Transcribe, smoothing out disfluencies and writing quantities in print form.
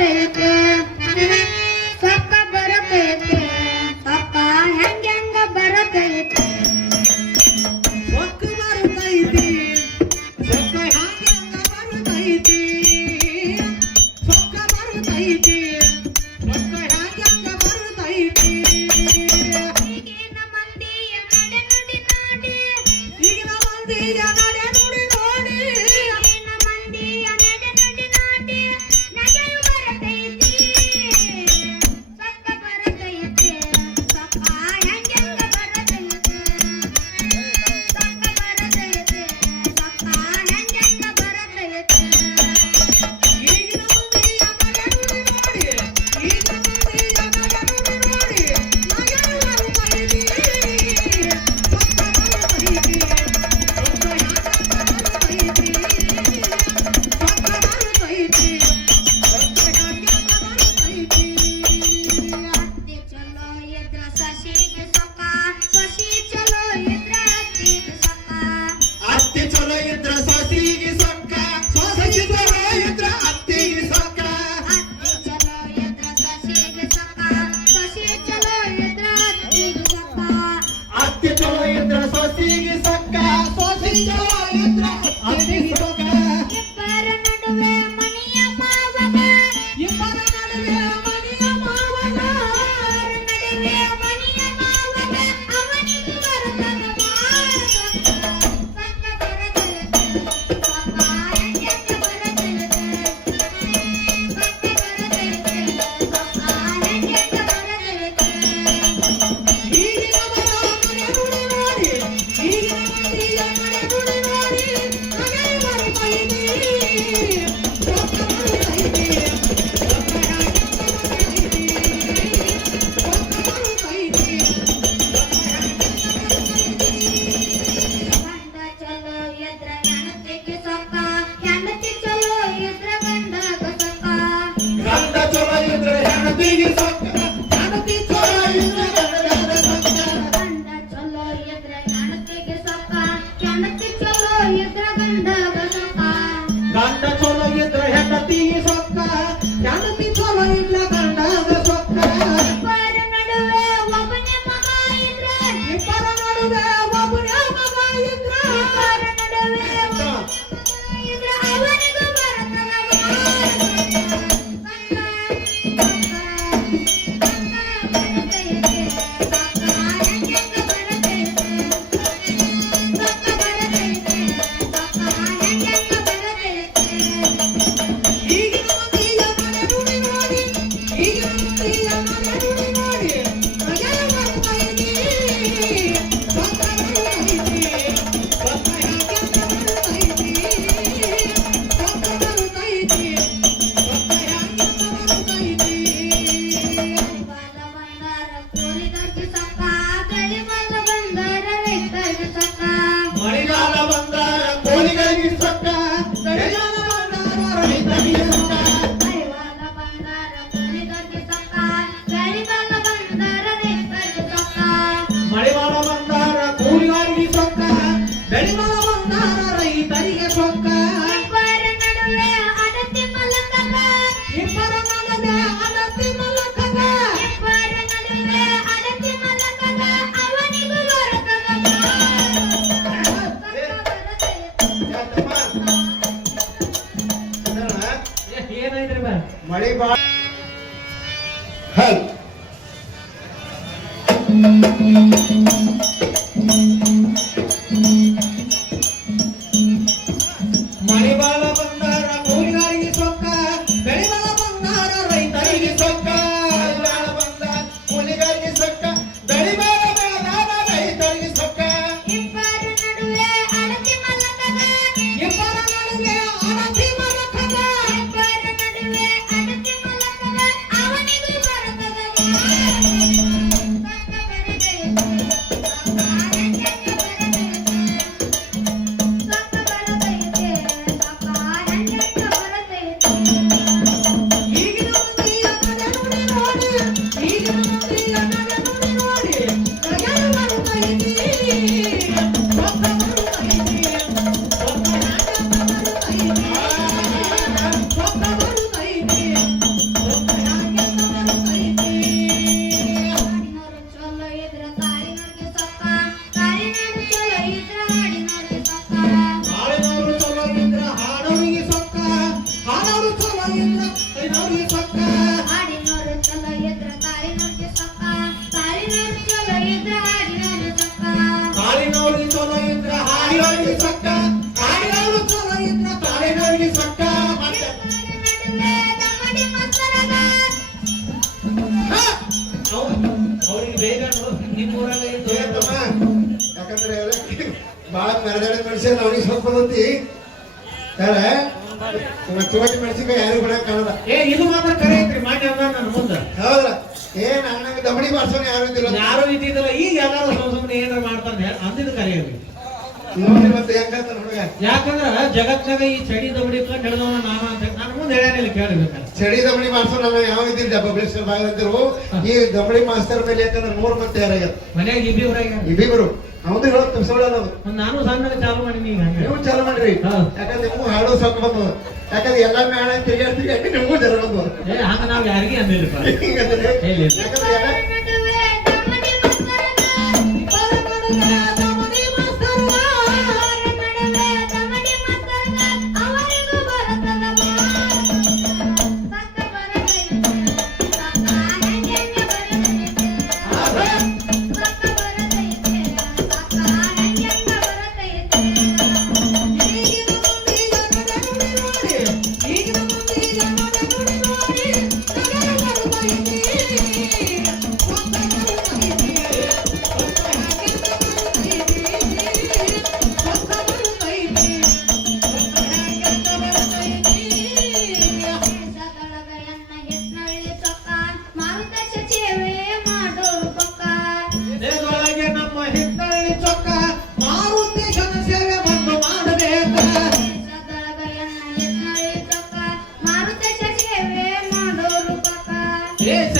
ಬರತೈತೆ ಸೊಕ್ಕ ಬರತೈತೆ ಸೊಕ್ಕ ಹೆಂಗ ಬರತೈತೆ ಸೊಕ್ಕ ಬರತೈತಿ ಸೊಕ್ಕ ಹೆಂಗ ಬರತೈತಿ ಸೊಕ್ಕ ಬರತೈತಿ ಸೊಕ್ಕ ಹೆಂಗ ಬರತೈತಿ ಈಗಿನ ಮಂದಿಯ ನಡೆ ನುಡಿ ನೋಡಿ ಈಗಿನ ಮಂದಿಯ ನಡೆ ನುಡಿ ನೋಡಿ ಈಗಿನ ಮಂದಿಯ ನಡೆ ನುಡಿ ನೋಡಿ ನಗೆಯು ಬರತೈತಿ ಸೊಕ್ಕ ಬರತೈತೆ ಸೊಕ್ಕ ಹೆಂಗ ಬರತೈತೆ ಸೊಕ್ಕ ಬರತೈತೆ ಸೊಕ್ಕ ಹೆಂಗ ಬರತೈತೆ ಈಗಿನ ಮಂದಿಯ ನಡೆ ನುಡಿ ನೋಡಿ ಈಗಿನ ಮಂದಿಯ ನಡೆ ನುಡಿ ನೋಡಿ ನಗೆಯು ಬರತೈತಿ ಸೊಕ್ಕ ಬರತೈತಿ ಸೊಕ್ಕ ಹೆಂಗ ಬರತೈತಿ ಸೊಕ್ಕ ಬರತೈತಿ ಅತ್ತೆ ಚಲೋ ಇದ್ರ ಸಸಿಗೆ ಸೊಕ್ಕ ಸಸಿ ಚಲೋ ಇದ್ರ ಅತ್ತಿಗೆ ಸೊಕ್ಕ ಅತ್ತೆ ಚಲೋ ಇದ್ರ ಸಸಿಗೆ ಸೊಕ್ಕ ಸಸಿ ಚಲೋ ಇದ್ರ ಅತ್ತಿಗೆ ಸೊಕ್ಕ ಅತ್ತೆ ಚಲೋ ಇದ್ರ ಸಸಿಗೆ ಸೊಕ್ಕ ಸಸಿ ಚಲೋ ಇದ್ರ ಅತ್ತಿಗೆ ಸೊಕ್ಕ ಅತ್ತೆ ಚಲೋ ಇದ್ರ ಸಸಿಗೆ ಸೊಕ್ಕ ಸಸಿ ಚಲೋ ಇದ್ರ ಅತ್ತಿಗೆ ಸೊಕ್ಕ ಇಬ್ಬರ ನಡುವೆ ಮನೆಯ ಮಾವಗ ಇಬ್ಬರ ನಡುವೆ ಮನೆಯ ಮಾವನ ಇಬ್ಬರ ನಡುವೆ ಮನೆಯ ಮಾವಗ ಅವನಿಗೆ ಬರ್ತದ ಬಾಳ ಸೊಕ್ಕ ಸೊಕ್ಕ ಬರತೈತೆ ಸೊಕ್ಕ ಹೆಂಗ ಬರತೈತೆ ಸೊಕ್ಕ ಬರತೈತೆ ಸೊಕ್ಕ ಹೆಂಗ ಬರತೈತೆ ಈಗಿನ ಮನೆ ನುಡಿ ನೋಡಿ ಈಗಿನ ಮಂದಿಯ ಮನೆ ನುಡಿ ನೋಡಿ ನಗೆ ಬರತೈತಿ ಸೊಕ್ಕ ಬರತೈತಿ ಸೊಕ್ಕ ಬರತೈತಿ ಸೊಕ್ಕ ಬರತೈತಿ ಗಂಡ ಚಲೋ ಇದ್ರ ಹೆಂಡತಿಗೆ ಸೊಕ್ಕ ಹೆಂಡತಿ ಚಲೋ ಇದ್ರ ಗಂಡಗ ಸೊಕ್ಕ ಗಂಡ ಚಲೋ ಇದ್ರೆ ಹೆಂಡತಿಗೆ ಸೊಕ್ಕ ಹೆಂಡತಿ ಚಲೋ ಇದ್ರೆ ಗಂಡಗ ಸೊಕ್ಕ ಗಂಡ ಚಲೋ ಇದ್ರ ಹೆಂಡತಿಗೆ ಸೊಕ್ಕ ಹೆಂಡತಿ ಚಲೋ ಇದ್ರ ಗಂಡಗ ಸೊಕ್ಕ ಗಂಡ ಚಲೋ ಇದ್ರೆ ಹೆಂಡತಿಗೆ ಸೊಕ್ಕ ಹೆಂಡತಿ ಚಲೋ ಇಲ್ಲ ಗಂಡಗ ಸೊಕ್ಕ ಇಬ್ಬರ ನಡುವೆ ಒಬ್ಬನೇ ಮಗ ಇದ್ರ ಇಬ್ಬರ ನಡುವೆ ಒಬ್ಬನೇ ಮಗ ಇದ್ರ ಇಬ್ಬರ ನಡುವೆ ಒಬ್ಬನೇ ಮಗ ಇದ್ರ ಅವನಿಗೂ ಬರ್ತದ ಬಾಳ ಸೊಕ್ಕ ಸೊಕ್ಕ ಬರತೈತೆ ಸೊಕ್ಕ ಹೆಂಗ ಬರತೈತೆ ಸೊಕ್ಕ ಬರತೈತೆ ಸೊಕ್ಕ ಹೆಂಗ ಬರತೈತೆ ಈಗಿನ ಮಂದಿಯ ಮನೆ ನುಡಿ ನೋಡಿ ಈಗಿನ ಮಂದಿಯ ಮನೆ ನುಡಿ ನೋಡಿ ನಗೆ ಬರತೈತಿ ಸೊಕ್ಕ ಬರತೈತಿ ಸೊಕ್ಕ ಹೆಂಗ ಬರತೈತಿ ಸೊಕ್ಕ ಬರತೈತಿ ಸೊಕ್ಕ ಹೆಂಗ ಬರತೈತಿ ಬಾಲ ಬಂಗಾರ ಕೋರಿದರ್ಗೆ ಸೊಕ್ಕ ಬೆಳಿ ಬಾಲ ಬಂಗಾರ ರೈತರಿಗೆ ಸೊಕ್ಕ ಮಳೆಗಾಲ ಬಂಗಾರ ಕೋಲಿಗಳಿಗೆ ಸೊಕ್ಕ ಬೆಳೆಗಾಲ ಬಂಗಾರ ರೈತರಿಗೆ ಸೊಕ್ಕ ಐವಾಲ ಬಂಗಾರ ಕೋರಿದರ್ಗೆ ಸೊಕ್ಕ ಬೆಳಿ ಬಾಲ ಬಂಗಾರ ರೈತರಿಗೆ ಸೊಕ್ಕ ಮಳೆಗಾಲ ಬಂಗಾರ ಕೂಲಿಗಳಿಗೆ ಸೊಕ್ಕ ಬೆಳೆಗಾಲ ಬಂಗಾರ ರೈತರಿಗೆ ಸೊಕ್ಕ ಇಬ್ಬರ ನಡುವೆ ಅಡತಿ ಮಲಕಗ ಇಬ್ಬರ ನಡುವೆ ಅಡತಿ ಮಲಕಗ ಇಬ್ಬರ ನಡುವೆ ಅಡತಿ ಮಲಕಗ ಅವನಿಗೂ ಬರ್ತದ ಏನೈತ್ರಿ ಮಳೆ ಬಾ ಹಲ್ ಮಳೆಗಾಲ ಬಂಗಾರ ಕೂಲಿಗಾರಿಗೆ ಸೊಕ್ಕ ಬೆಳೆಗಾಲ ಬಂಗಾರ ರೈತರಿಗೆ ಸೊಕ್ಕ ಮಳೆಗಾಲ ಬಂಗಾರ ಕೂಲಿಗಾರಿಗೆ ಸೊಕ್ಕ ಬೆಳೆಗಾಲ ಬಂಗಾರ ರೈತರಿಗೆ ಸೊಕ್ಕ ಇಬ್ಬರ ನಡುವೆ ಅಡತಿ ಮಲಕಗ ಇಬ್ಬರ ನಡುವೆ ಅಡತಿ ಮಲಕಗ ಇಬ್ಬರ ನಡುವೆ ಅಡತಿ ಮಲಕಗ ಅವನಿಗೂ ಬರ್ತದ ಸೊಕ್ಕ ಬರತೈತೆ ಇದ್ರ ಐನವ್ರಿಗೆ ಸೊಕ್ಕ ಹಾಡಿನವ್ರು ಚಲೋ ಇದ್ರ ಕಾಳಿನವ್ರಿಗೆ ಸೊಕ್ಕ ಕಾಳಿನವ್ರು ಚಲೋ ಇದ್ರ ಹಾಡಿನವ್ರು ಸೊಕ್ಕ ಕಾಳಿನವ್ರಿಗೆ ಚಲೋ ಇದ್ರ ಹಾಡಿನವ್ರಿಗೆ ಸೊಕ್ಕ ಹಾಡಿನವ್ರು ಚಲೋ ಇದ್ರ ತಾಳಿನವ್ರಿಗೆ ಸೊಕ್ಕ ಮತ್ತೆ ನಡುವೆ ದಮ್ಮಡಿ ಮಕ್ಕಳಗ ಅವ್ರಿಗೆ ಬೇಗ ನಿಮ್ಮ ಊರಾಗ ಇದ್ದು ತಮ್ಮ ಯಾಕಂದ್ರೆ ಬಾಳ ಮೆರದಾಡಿ ಮನುಷ್ಯ ಅವನಿಗೆ ಸ್ವಲ್ಪ ಬಂದಿ ಯಾರ ಚೋಟಿ ಮೆಣಸಿನ್ಕಾಯಿ ಯಾರು ಬಿಡಕ್ ಕಾಣದ ಇದು ಮಾತ್ರ ಕರೆ ಐತ್ರಿ ಮಾಡಿ ಅದ ನನ್ನ ಮುಂದೆ ಹೌದ್ರ ಏನ್ ಅಣ್ಣಂಗೆ ದಮಡಿ ಬಾರ್ಸೋಣ ಯಾರು ಇದ್ದಿಲ್ಲ ಯಾರು ಇದ್ದಿದ್ದಿಲ್ಲ ಈಗ ಎಲ್ಲಾರು ಸುಮ್ಮನೆ ಏನಾರ ಮಾಡ್ತಾನೆ ಅಂದಿದ್ದು ಕರೆ ಇರ್ಲಿ ನೋಡಿ ಮತ್ತೆ ಹೆಂಗಂತ ಹುಡುಗ ಯಾಕಂದ್ರ ಜಗತ್ತಾಗ ಈ ಚಡಿ ದಬಡಿ ನಡೆದವನ ನಾನು ಅಂತ ನಾನು ಮುಂದೆ ಹೇಳ್ಯಾನಿಲ್ಲ ಕೇಳಬೇಕಾದ್ರೆ ಚಡಿ ದಮಡಿ ಮಾಸ್ತರ್ ನಾವು ಯಾವ ಇದ್ದಿಲ್ಲ ಪಬ್ಲಿಷರ್ ಭಾಗದಿರು ಈ ದಮಡಿ ಮಾಸ್ತರ್ ಮೇಲೆ ಯಾಕಂದ್ರೆ 3 ಮಂದಿ ತಯಾರಾಗ್ಯಾರ ಮನ್ಯಾಗ ಇಬ್ಬಿವ್ರಾಗ ಇಬ್ಬಿಬ್ರು ಅವ್ದು ಹೇಳೋದು ತುಂಬಿಸೋಳಲ್ಲ ಅದು ನಾನು ಸಣ್ಣಗೆ ಚಾಲು ಮಾಡೀನಿ ಈಗ ಹಂಗೆ ನೀವು ಚಾಲು ಮಾಡ್ರಿ ಯಾಕಂದ್ರೆ ನಿಮಗೂ ಹಾಡೋ ಸೊಕ್ಕ ಬಂದು ಯಾಕಂದ್ರೆ ಎಲ್ಲಾ ಮೇಳ ತಿರುಗಾಡಿ ನಿಮಗೂ ಜನ ಬಂದು ಹಂಗ ನಾವ್ ಯಾರಿಗೆ ಅಂದಿಲ್ಲಪ್ಪ ಹಿಂಗಂದ್ರೆ ಹೇಳಿ ಯಾಕಂದ್ರೆ ಎಲ್ಲ ನಡುವೆ ದಮ್ಮಡಿ ಮಕ್ಕಳಗ ದಮ್ಮಡಿ ಮಕ್ಕಳಗ ನಡುವೆ ದಮ್ಮಡಿ ಮಕ್ಕಳಗ ಅವರಿಗೂ ಬರುತ್ತದ ಸಕ್ಕ ಬರತೈತೆ ಸಕ್ಕ ಹೆಂಗೆ ಬರತೈತೆ ಸಕ್ಕ ಬರತೈತೆ ಸಕ್ಕ ಹೆಂಗೆ ಬರತೈತೆ ಈಗಿನ ಮುಂದೆ ನೋಡಿ ದೇಶದೊಳಗ ಎನ್ನ ಹೆಟ್ನಳ್ಳಿ ಚೊಕ್ಕ ಮಾರುತೇಶ ಸೇವೆ ಮಾಡೋರು ಪಕ್ಕ ದೇಶದೊಳಗೆ ನಮ್ಮ ಹಿತ್ತಳ್ಳಿ ಚೊಕ್ಕ ಮಾರುತೇಶನ ಸೇವೆ ಬಂದು ಮಾಡಬೇಕ ದೇಶದೊಳಗ ಎನ್ನ ಹೆಟ್ನಳ್ಳಿ ಚೊಕ್ಕ ಮಾರುತೇಶ ಸೇವೆ ಮಾಡೋರು ಪಕ್ಕ ದೇಶ